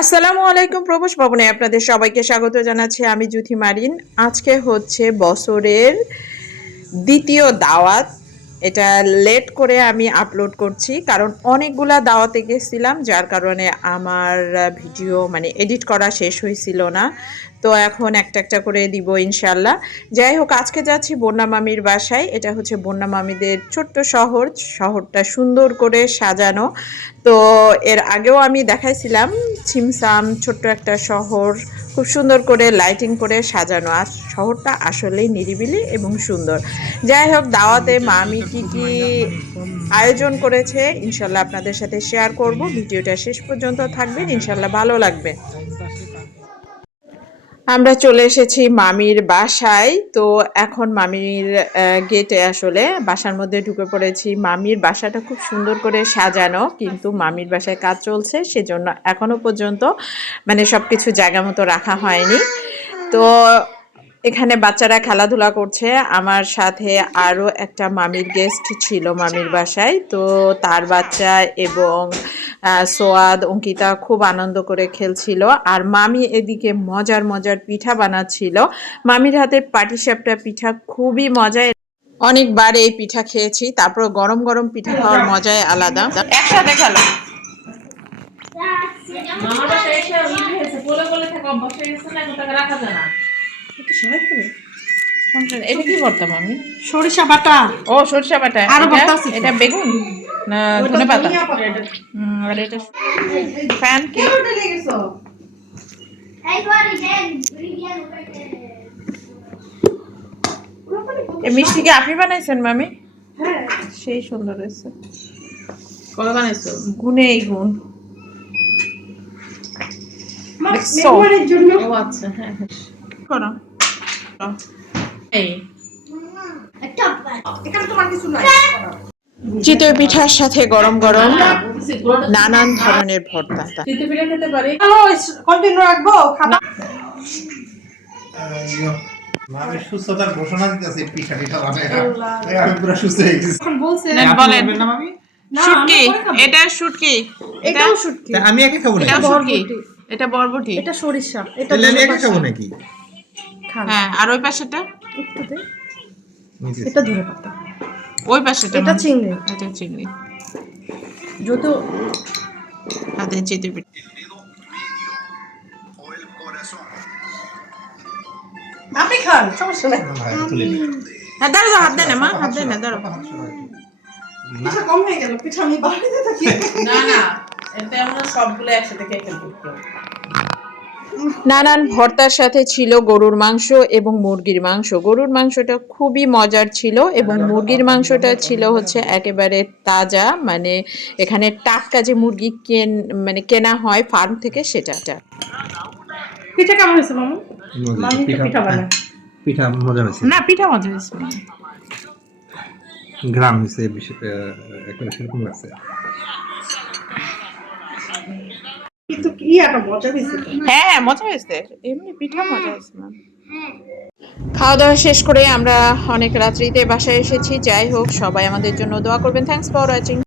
আসসালামু আলাইকুম প্রবাস ভবনে আপনাদের সবাইকে স্বাগত জানাচ্ছি। আমি জুথি মারিন। আজকে হচ্ছে বছরের দ্বিতীয় দাওয়াত। এটা লেট করে আমি আপলোড করছি, কারণ অনেকগুলা দাওয়াতে গেছিলাম, যার কারণে আমার ভিডিও মানে এডিট করা শেষ হয়েছিল না। তো এখন একটা একটা করে দিব ইনশাল্লাহ যাই হোক আজকে যাচ্ছি বন্যা মামির বাসায়। এটা হচ্ছে বন্যা মামিদের ছোট্ট শহর। শহরটা সুন্দর করে সাজানো। তো এর আগেও আমি দেখাইছিলাম ছিমসাম ছোট্ট একটা শহর। খুব সুন্দর করে লাইটিং করে সাজানো। আর শহরটা আসলেই নিরিবিলি এবং সুন্দর। যাই হোক দাওয়াতে মামি কি কি আয়োজন করেছে ইনশাল্লাহ আপনাদের সাথে শেয়ার করব। ভিডিওটা শেষ পর্যন্ত থাকবেন। ইনশাল্লাহ ভালো লাগবে। আমরা চলে এসেছি মামির বাসায়। তো এখন মামির গেটে আসলে বাসার মধ্যে ঢুকে পড়েছি। মামির বাসাটা খুব সুন্দর করে সাজানো, কিন্তু মামির বাসায় কাজ চলছে, সেজন্য এখনও পর্যন্ত মানে সব কিছু জায়গা মতো রাখা হয়নি। তো এখানে বাচ্চারা খেলাধুলা করছে। আমার সাথে আরও একটা মামির গেস্ট ছিল মামির বাসায়। তো তার বাচ্চা এবং সোয়াদ অঙ্কিতা খুব আনন্দ করে খেলছিল। আর মামি এদিকে মজার মজার পিঠা বানাচ্ছিল। মামির হাতের পাটিসাপটা পিঠা খুবই মজার অনেকবার এই পিঠা খেয়েছি। তারপর গরম গরম পিঠা খাওয়ার মজাই আলাদা। একসাথে খেলো। বলে বলে গেছে। না, রাখা যায় না। এটা কি করতাম আমি সরিষা বাটা। ও সরষে বাটা। এটা- বেগুন? না ধনে পাতা? আর এটা ফ্যান কি. এই মিষ্টি কি আপনি বানাইছেন মামি? সেই সুন্দর হয়েছে। বানাইছো? গুণে এই গুণ। জন্য। ও আচ্ছা, হ্যাঁ, হ্যাঁ। করো। চিতই পিঠার সাথে গরম গরম নানান ধরনের ভর্তা। তিতে পিঠা খেতে পারি? হ্যালো কন্টিনিউ রাখব? খাবার আমি সুস্থতার ঘোষণা দিতেছি পিঠা পিঠা বানায়। আমি পুরো সুস্থ হয়ে গেছি। বলছে নেন, বলেন। না মামি? শুটকি খাব। এটা শুটকি। এটাও শুটকি। আমি একা খাব এটা নাকি এটা বরবটি। এটা সরিষা এটা আমি একা খাব নাকি। হ্যাঁ আর ওই পাশেটা একটু দে। এটা ধরে পাতা। ওই পাশেটা এটা চিংড়ি। এটা চিংড়ি। যত হাতে চিতই পিঠা। আপনি খান সমস্যা নাই। হ্যাঁ দাঁড়ো দাঁড়ো, হাত দেয় না মা হাত দেয় না দাঁড়ো পিঠা কম হয়ে গেল পিঠা আমি বাড়িতে থাকি। না, না, এটা আমরা সবগুলো একসাথে খেয়ে ফেলব। নানান ভর্তার সাথে ছিল গরুর মাংস এবং মুরগির মাংস। গরুর মাংসটা খুবই মজার ছিল এবং মুরগির মাংসটা ছিল হচ্ছে একেবারে তাজা মানে এখানে টাটকা যে মুরগি কেন মানে কেনা হয় ফার্ম থেকে সেটা পিঠা কেমন হয়েছে মামু? মামি তো পিঠা বানায়। পিঠা মজা হয়েছে। না পিঠা মজা হয়েছে গ্রাম হয়েছে বিশেষ একবারে সেরকম লাগছে। কিন্তু কি একটা মজা হয়েছে? হ্যাঁ হ্যাঁ মজা হয়েছে। এমনি পিঠা মজা হয়েছে না খাওয়া দাওয়া শেষ করে আমরা অনেক রাত্রিতে বাসায় এসেছি। যাই হোক সবাই আমাদের জন্য দোয়া করবেন। Thanks for watching